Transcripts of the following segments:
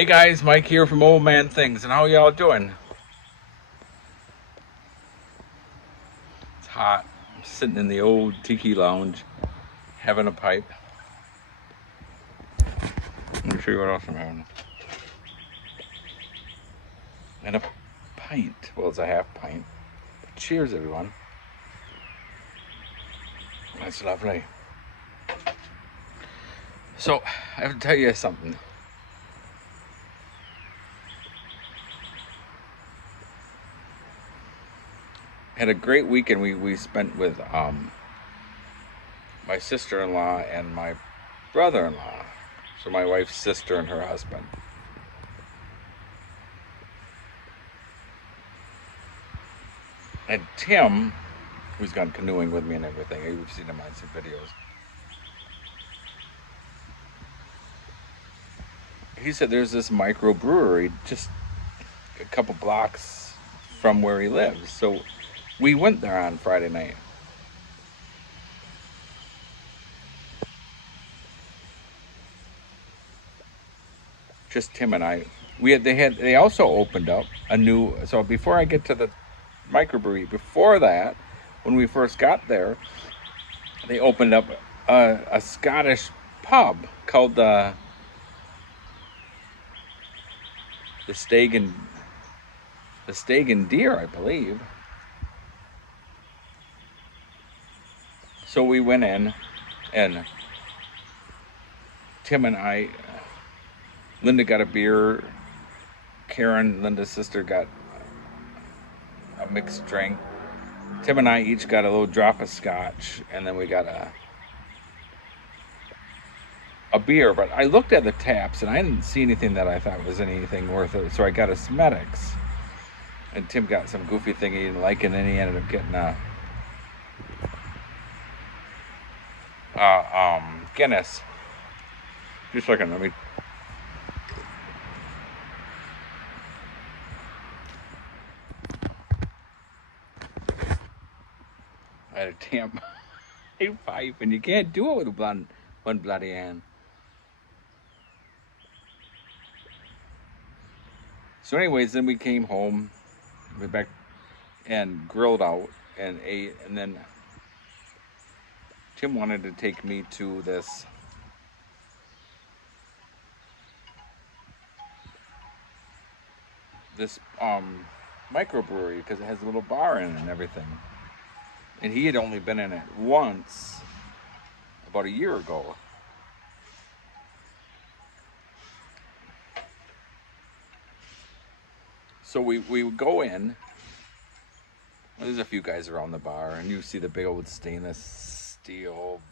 Hey guys, Mike here from Old Man Things, and how y'all doing? It's hot. I'm sitting in the old tiki lounge, having a pipe. Let me show you what else I'm having. And a pint. Well, it's a half pint. Cheers, everyone. That's lovely. So, I have to tell you something. Had a great weekend we spent with my sister-in-law and my brother-in-law. So my wife's sister and her husband. And Tim, who's gone canoeing with me and everything, you've seen him on some videos. He said there's this microbrewery just a couple blocks from where he lives. So we went there on Friday night. Just Tim and I. They also opened up a new. So before I get to the microbrewery, before that, when we first got there, they opened up a Scottish pub called the Stag and Deer, I believe. So we went in, and Tim and I, Linda got a beer. Karen, Linda's sister, got a mixed drink. Tim and I each got a little drop of scotch, and then we got a beer. But I looked at the taps, and I didn't see anything that I thought was anything worth it. So I got a Smedics, and Tim got some goofy thing he didn't like, and then he ended up getting a Guinness. Just a second, let me. I had a damn pipe, and you can't do it with one bloody hand. So anyways, then we came home, went back and grilled out and ate, and then Tim wanted to take me to this microbrewery because it has a little bar in it and everything. And he had only been in it once about a year ago. So we would go in. There's a few guys around the bar, and you see the big old stainless steel,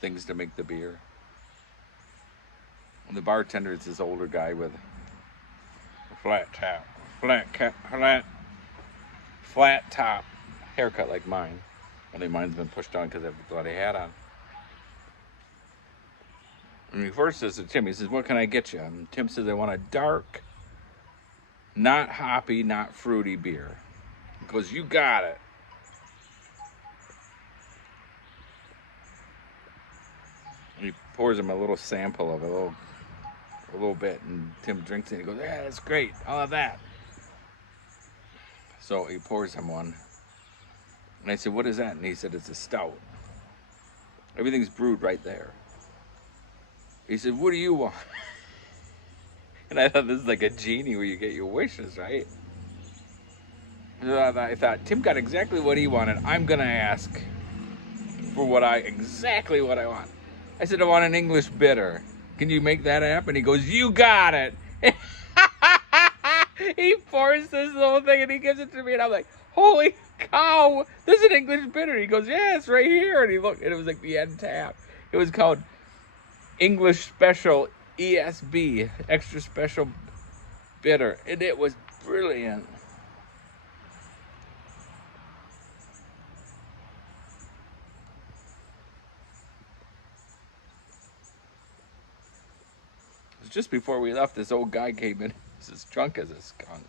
things to make the beer. And the bartender is this older guy with a flat top haircut like mine. Only mine's been pushed on because I have the bloody hat on. And he first says to Tim, he says, "What can I get you?" And Tim says, "I want a dark, not hoppy, not fruity beer." He goes, "You got it." And he pours him a little sample of a little bit, and Tim drinks it. And he goes, "Yeah, that's great. I'll have that." So he pours him one. And I said, "What is that?" And he said, "It's a stout. Everything's brewed right there." He said, "What do you want?" And I thought, this is like a genie where you get your wishes, right? I thought, Tim got exactly what he wanted. I'm going to ask for exactly what I want. I said, "I want an English bitter. Can you make that happen?" He goes, "You got it." He pours this little thing and he gives it to me, and I'm like, "Holy cow, this is an English bitter." He goes, "Yeah, it's right here." And he looked, and it was like the end tap. It was called English Special ESB, Extra Special Bitter, and it was brilliant. It was just before we left, this old guy came in. He's as drunk as a skunk,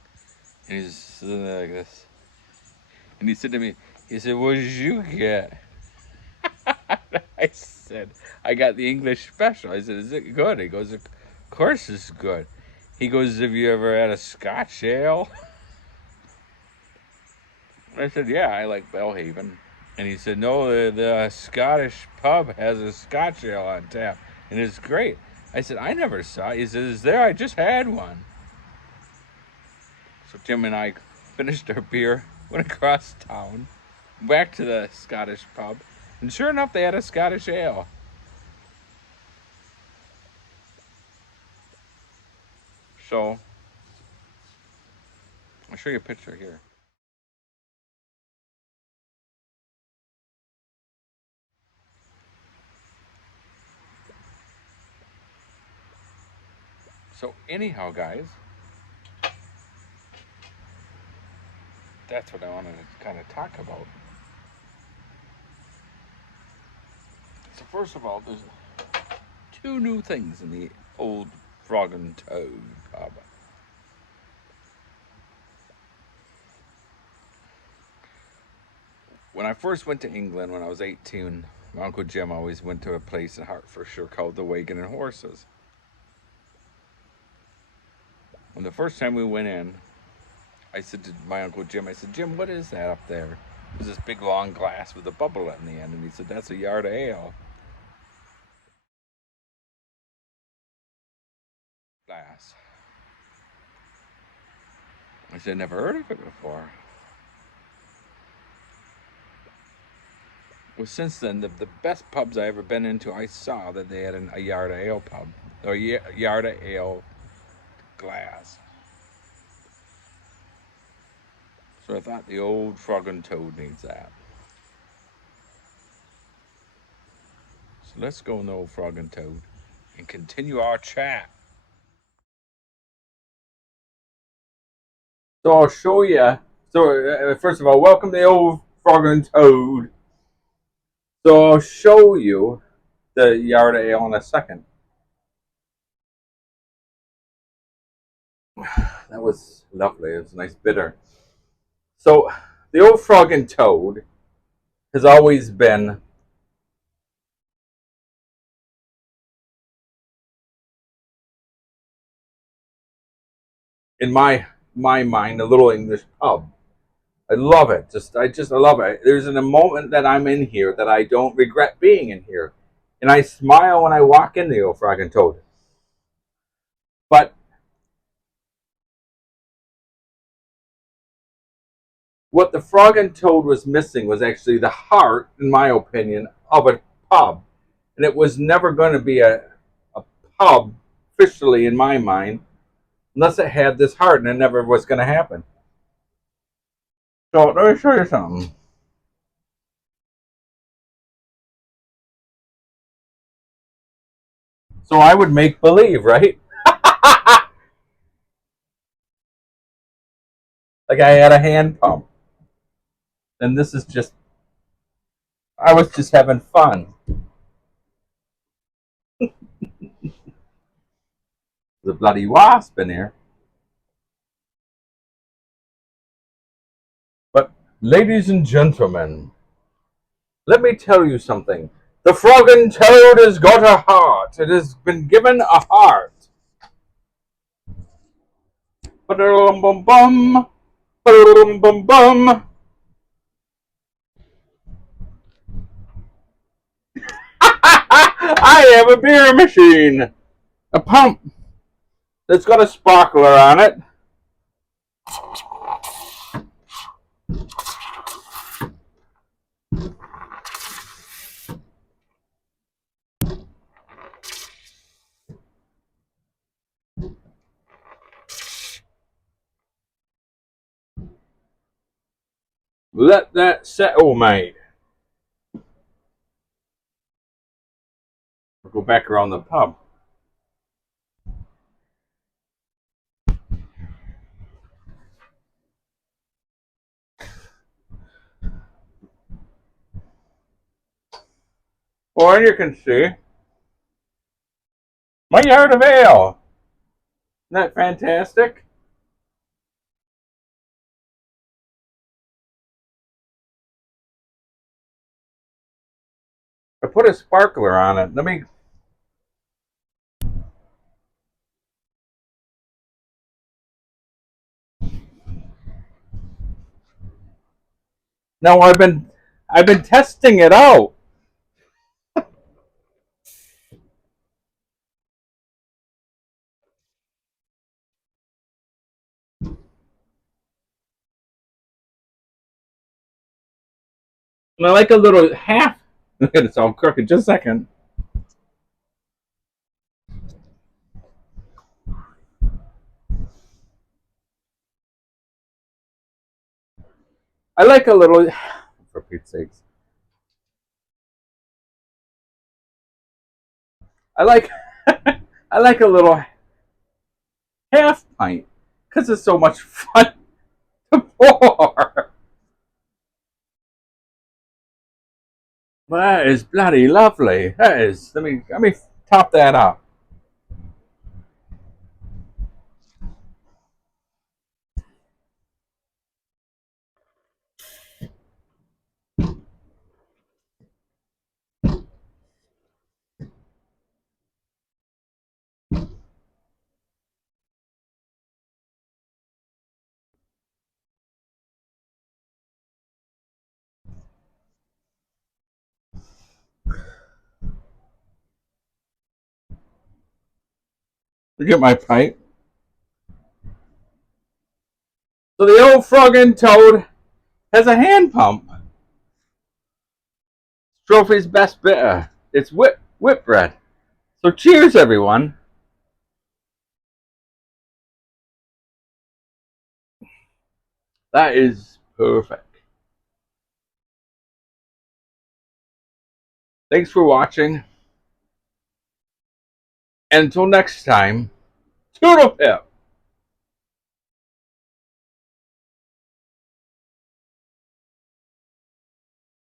and he's sitting there like this. And he said to me, he said, "What did you get?" I said, "I got the English Special." I said, "Is it good?" He goes, "Of course it's good. He goes, have you ever had a Scotch ale? I said, yeah, I like Bellhaven. And he said, no, the Scottish pub has a Scotch ale on tap, and it's great. I said, I never saw it. He said, is there? I just had one. So Jim and I finished our beer, went across town, back to the Scottish pub, and sure enough, they had a Scottish ale. So I'll show you a picture here. So anyhow, guys, that's what I wanted to kind of talk about. So first of all, there's two new things in the old Frog and Toad pub. When I first went to England when I was 18, my Uncle Jim always went to a place in Hertfordshire called the Wagon and Horses. When the first time we went in, I said to my Uncle Jim, I said, Jim, what is that up there? It was this big long glass with a bubble in the end. And he said, that's a yard of ale. Glass. I said, never heard of it before. Well, since then, the best pubs I ever been into, I saw that they had a yard of ale pub. Or a yard of ale glass. So I thought the old Frog and Toad needs that. So let's go in the old Frog and Toad and continue our chat. So I'll show you. So first of all, welcome to the old Frog and Toad. So I'll show you the yard of ale in a second. That was lovely. It was a nice bitter. So the old Frog and Toad has always been in my mind a little English pub. I love it. I love it. There's a moment that I'm in here that I don't regret being in here, and I smile when I walk in the old Frog and Toad. But what the Frog and Toad was missing was actually the heart, in my opinion, of a pub, and it was never going to be a pub officially in my mind unless it had this heart, and it never was going to happen. So let me show you something. So I would make believe, right? Like I had a hand pump. And this is just, I was just having fun. The bloody wasp in here. But, ladies and gentlemen, let me tell you something. The Frog and Toad has got a heart. It has been given a heart. Ba-dum-bum-bum. Ba-dum-bum-bum. I have a beer machine. A pump that's got a sparkler on it. Let that settle, mate. We'll go back around the pub. Well, and you can see my yard of ale. Isn't that fantastic? I put a sparkler on it. No, I've been testing it out. And I like a little half. It's all crooked. Just a second. I like a little. For Pete's sakes. I like. I like a little half pint because it's so much fun to pour. That is bloody lovely. That is. Let me top that up. Look at my pint. So the old frog and toad has a hand pump. Trophy's best bitter. It's whip bread. So cheers, everyone. That is perfect. Thanks for watching. And until next time, toodle pip.